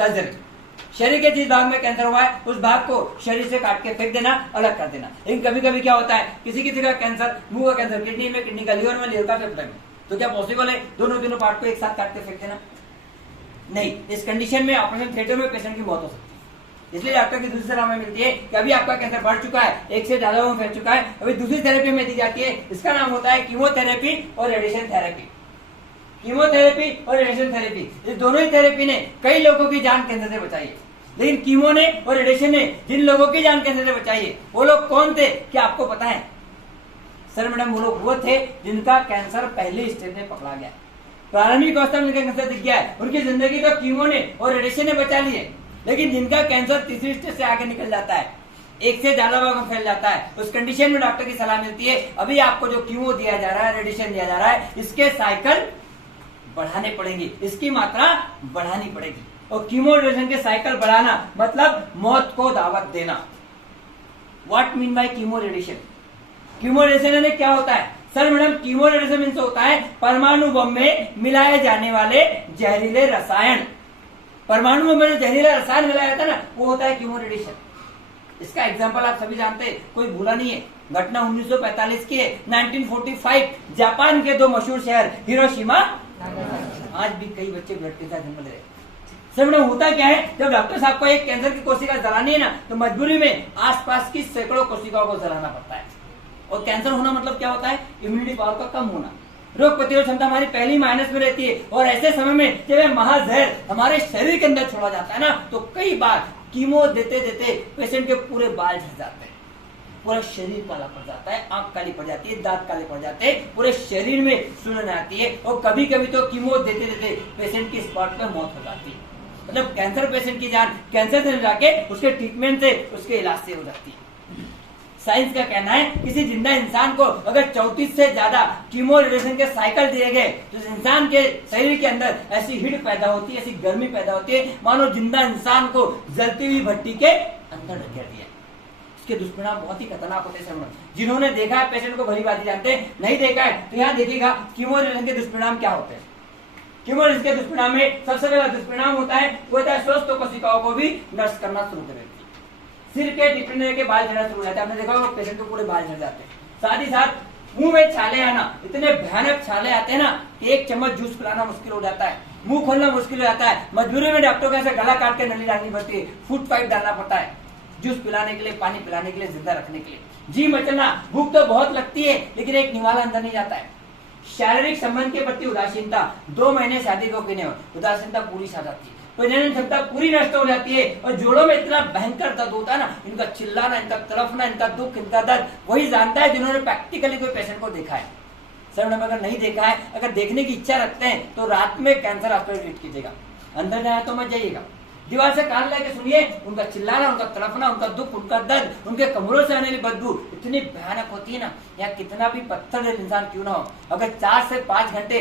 Surgery. शरीर के जिस भाग में कैंसर हुआ है उस भाग को शरीर से काट के फेंक देना, अलग कर देना। लेकिन कभी कभी क्या होता है, किसी का कैंसर, मुंह का कैंसर किडनी में, किडनी का लीवर में, लीवर का फेफड़े में, तो क्या पॉसिबल है दोनों पार्ट को एक साथ काट के फेंक देना? नहीं। इस कंडीशन में ऑपरेशन थिएटर में पेशेंट की मौत हो सकती है। इसलिए डॉक्टर की दूसरी सलाह में मिलती है कि अभी आपका कैंसर बढ़ चुका है, एक से ज्यादा में फैल चुका है, अभी दूसरी थेरेपी में दी जाती है। इसका नाम होता है कीमोथेरेपी और रेडिएशन थेरेपी। कीमोथेरेपी और रेडिएशन थेरेपी, इस दोनों ही थेरेपी ने कई लोगों की जान कैंसर से बचाई है। लेकिन कीमो ने और रेडिएशन ने जिन लोगों की जान कैंसर से बचाई है वो लोग कौन थे, क्या आपको पता है? सर मैडम, वो लोग वो थे जिनका कैंसर पहले स्टेज में पकड़ा गया, प्रारंभिक अवस्था में जिनका कैंसर दिख गया है, उनकी जिंदगी तो कीमो ने और रेडिएशन ने बचा ली है। लेकिन जिनका कैंसर तीसरी स्टेज से आगे निकल जाता है, एक से ज्यादा भाग में फैल जाता है, उस कंडीशन में डॉक्टर की सलाह मिलती है अभी आपको जो कीमो दिया जा रहा है, रेडिएशन दिया जा रहा है, इसके साइकिल बढ़ाने पड़ेंगे, इसकी मात्रा बढ़ानी पड़ेगी। और कीमो रेडिएशन के साइकिल बढ़ाना मतलब मौत को दावत देना। What mean by chemo radiation? Chemo radiation क्या होता है? Sir madam, chemo radiation means होता है परमाणु बम में मिलाए जाने वाले जहरीले रसायन। परमाणु बम में जहरीला रसायन मिलाया जाता है ना, वो होता है कीमो रेडिएशन। इसका एग्जाम्पल आप सभी जानते हैं, कोई भूला नहीं है। घटना 1945 की है। 1945 जापान के दो मशहूर शहर हिरोशिमा, आज भी कई बच्चे ब्लड के साथ जन्म ले रहे हैं। सर मैडम, होता क्या है, जब डॉक्टर साहब को एक कैंसर की कोशिका जलानी है ना, तो मजबूरी में आसपास की सैकड़ों कोशिकाओं को जलाना पड़ता है। और कैंसर होना मतलब क्या होता है? इम्यूनिटी पावर का कम होना, रोग प्रतिरोध क्षमता हमारी पहली माइनस में रहती है। और ऐसे समय में जब महाजहर हमारे शरीर के अंदर छोड़ा जाता है ना, तो कई बार कीमो देते देते पेशेंट के पूरे बाल झड़ जाते हैं, पूरा शरीर काला पड़ जाता है, आंख काली पड़ जाती है, दांत काले पड़ जाते हैं, पूरे शरीर में सूजन आती है। और कभी कभी तो कीमो देते देते पेशेंट की स्पॉट पे मौत हो जाती है। मतलब कैंसर पेशेंट की जान कैंसर से जाके उसके ट्रीटमेंट से, उसके इलाज से हो जाती है। साइंस का कहना है किसी जिंदा इंसान को अगर 34 से ज्यादा कीमो रेडिएशन के साइकिल दिए गए तो इंसान के शरीर के अंदर ऐसी हीट पैदा होती है, ऐसी गर्मी पैदा होती है, मानो जिंदा इंसान को जलती हुई भट्टी के अंदर ढकेल दिया। इसके दुष्परिणाम बहुत ही खतरनाक होते हैं। जिन्होंने देखा है पेशेंट को भली बात जानते हैं, नहीं देखा है तो यहाँ देखिएगा कीमो रेडिएशन के दुष्परिणाम क्या होते हैं। कीमो रेडिएशन के दुष्परिणाम में सबसे पहला दुष्परिणाम होता है वो होता है स्वस्थ कोशिकाओं को भी नष्ट करना शुरू कर देती है। सिर के टिप्पणी के बाल झड़ना शुरू हो जाते हैं। आपने देखा होगा पेशेंट को पूरे बाल झड़ जाते हैं। साथ ही साथ मुंह में छाले आना, इतने भयानक छाले आते हैं ना कि एक चम्मच जूस पिलाना मुश्किल हो जाता है, मुंह खोलना मुश्किल हो जाता है। मजबूरी में डॉक्टर को ऐसे गला काट के नली डालनी पड़ती है, फूड पाइप डालना पड़ता है जूस पिलाने के लिए, पानी पिलाने के लिए, जिंदा रखने के लिए। जी मचलना, भूख तो बहुत लगती है लेकिन एक निवाला अंदर नहीं जाता है। शारीरिक संबंध के प्रति उदासीनता, 2 महीने शादी को पीने उदासीनता पूरी सा जाती है, प्रजनन क्षमता पूरी नष्ट हो जाती है। और जोड़ों में इतना भयंकर दर्द होता है ना, इनका चिल्लाना, इनका तड़पना, इनका दुख, इनका दर्द वही जानता है जिन्होंने प्रैक्टिकली कोई पेशेंट को देखा है। सर मैडम, अगर नहीं देखा है, अगर देखने की इच्छा रखते हैं तो रात में कैंसर हॉस्पिटल ट्रीट कीजिएगा, अंदर जाए तो मत जाइएगा। दीवार से कान लेके सुनिए, उनका चिल्लाना, उनका तड़पना, उनका दुख, उनका दर्द, उनके कमरों से आने वाली बदबू इतनी भयानक होती है ना, या कितना भी पत्थर इंसान क्यों ना हो, अगर 4 से 5 घंटे